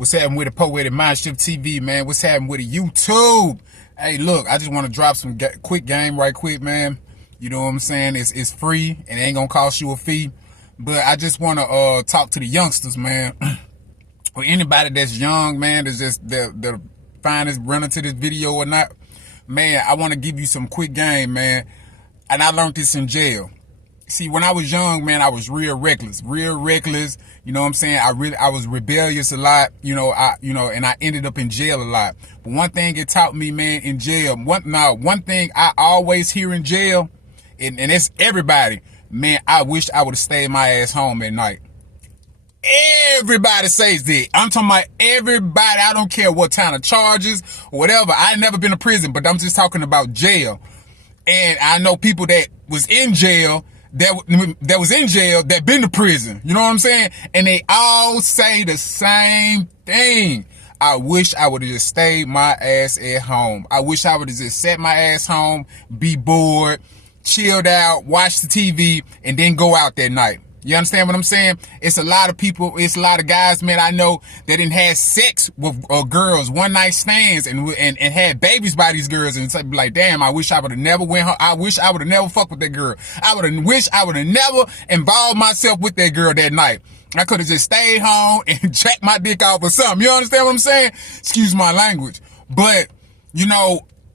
What's happening with the Poetic Mindshift TV, man? What's happening with the YouTube? Hey, look, I just want to drop some quick game right quick, man. You know what I'm saying? It's free and it ain't gonna cost you a fee. But I just want to talk to the youngsters, man. Or anybody that's young, man, that's just the finest running to this video or not. Man, I want to give you some quick game, man. And I learned this in jail. See, when I was young, man, I was real reckless. You know what I'm saying? I was rebellious a lot, and I ended up in jail a lot. But one thing it taught me, man, in jail, one thing I always hear in jail, and it's everybody, man, I wish I would have stayed my ass home at night. Everybody says that. I'm talking about everybody. I don't care what kind of charges or whatever. I ain't never been to prison, but I'm just talking about jail. And I know people that was in jail that was in jail that been to prison. You know what I'm saying? And they all say the same thing. I wish I would have just stayed my ass at home. I wish I would have just sat my ass home, be bored, chilled out, watch the TV, and then go out that night. You understand what I'm saying? It's a lot of people, it's a lot of guys, man, I know that didn't have sex with girls, one night stands, and had babies by these girls, and it's like, damn, I wish I would have never went home. I wish I would have never fucked with that girl. I wish I would have never involved myself with that girl that night. I could have just stayed home and jacked my dick off or something. You understand what I'm saying? Excuse my language. But,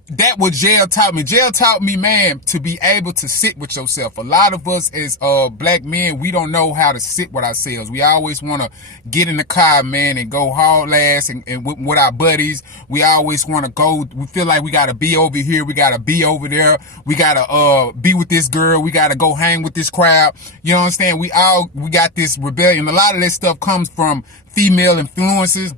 that what jail taught me. Jail taught me, man, to be able to sit with yourself. A lot of us as black men, we don't know how to sit with ourselves. We always want to get in the car, man, and go haul ass and with our buddies. We always want to go. We feel like we got to be over here. We got to be over there. We got to be with this girl. We got to go hang with this crowd. You understand? We got this rebellion. A lot of this stuff comes from female influences.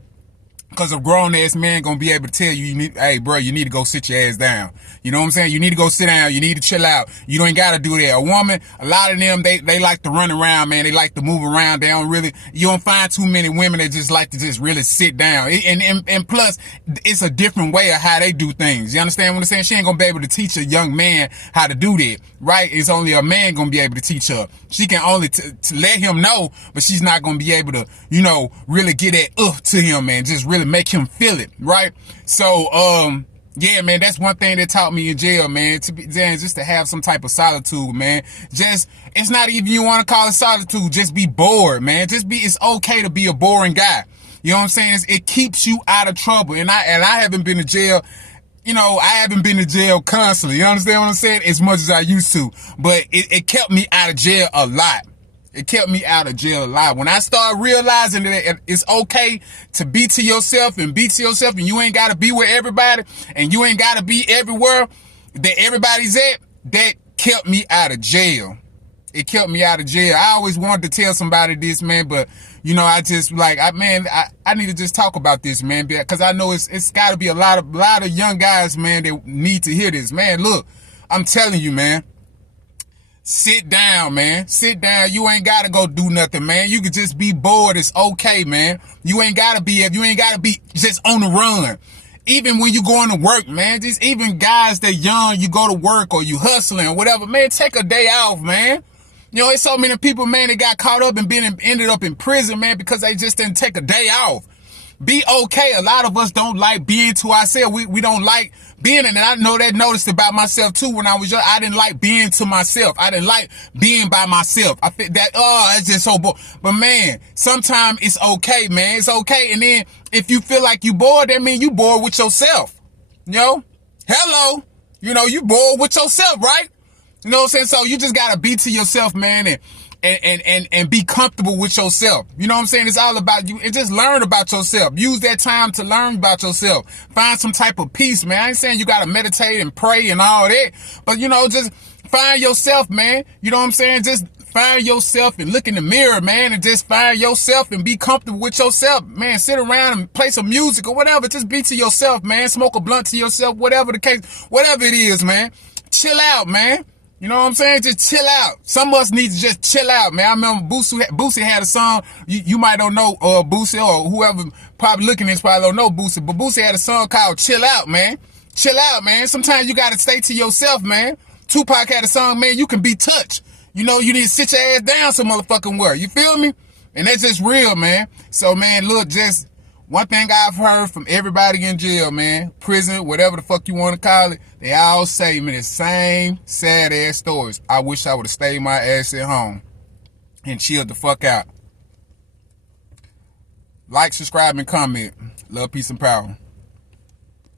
Because a grown-ass man gonna be able to tell you, hey, bro, you need to go sit your ass down. You know what I'm saying? You need to go sit down. You need to chill out. You ain't gotta do that. A woman, a lot of them, they like to run around, man. They like to move around. They don't really, you don't find too many women that just like to just really sit down. And plus, it's a different way of how they do things. You understand what I'm saying? She ain't gonna be able to teach a young man how to do that, right? It's only a man gonna be able to teach her. She can only to let him know, but she's not gonna be able to, really get that to him, man. Just really make him feel it, right? So, yeah, man, that's one thing that taught me in jail, man, just to have some type of solitude, man. It's not even you want to call it solitude, just be bored, man. It's okay to be a boring guy. You know what I'm saying? It keeps you out of trouble. And I haven't been to jail, I haven't been to jail constantly. You understand what I'm saying? As much as I used to. But it kept me out of jail a lot. It kept me out of jail a lot. When I started realizing that it's okay to be to yourself and you ain't got to be with everybody and you ain't got to be everywhere that everybody's at, that kept me out of jail. It kept me out of jail. I always wanted to tell somebody this, man, but, I just I need to just talk about this, man, because I know it's got to be a lot of young guys, man, that need to hear this. Man, look, I'm telling you, man. Sit down, man. Sit down. You ain't gotta go do nothing, man. You can just be bored. It's okay, man. You ain't gotta be just on the run. Even when you going to work, man. Just even guys that young, you go to work or you hustling or whatever, man, take a day off, man. It's so many people, man, that got caught up and ended up in prison, man, because they just didn't take a day off. Be okay. A lot of us don't like being to ourselves. We don't like being, and I know that noticed about myself too when I was young. I didn't like being to myself. I didn't like being by myself. I think that, it's just so bored. But man, sometimes it's okay, man. It's okay. And then if you feel like you bored, that means you bored with yourself. Hello. You bored with yourself, right? You know what I'm saying? So you just gotta be to yourself, man, and be comfortable with yourself. You know what I'm saying? It's all about you. And just learn about yourself. Use that time to learn about yourself. Find some type of peace, man. I ain't saying you got to meditate and pray and all that. But, just find yourself, man. You know what I'm saying? Just find yourself and look in the mirror, man. And just find yourself and be comfortable with yourself, man. Sit around and play some music or whatever. Just be to yourself, man. Smoke a blunt to yourself, whatever the case, whatever it is, man. Chill out, man. You know what I'm saying? Just chill out. Some of us need to just chill out, man. I remember Boosie had a song. You might don't know Boosie, or whoever probably looking at this probably don't know Boosie, but Boosie had a song called Chill Out, man. Chill out, man. Sometimes you got to stay to yourself, man. Tupac had a song, man, you can be touched. You need to sit your ass down some motherfucking where. You feel me? And that's just real, man. So, man, look, just One thing I've heard from everybody in jail, man, prison, whatever the fuck you want to call it, they all say me the same sad ass stories. I wish I would have stayed my ass at home and chilled the fuck out. Like, subscribe, and comment. Love, peace, and power.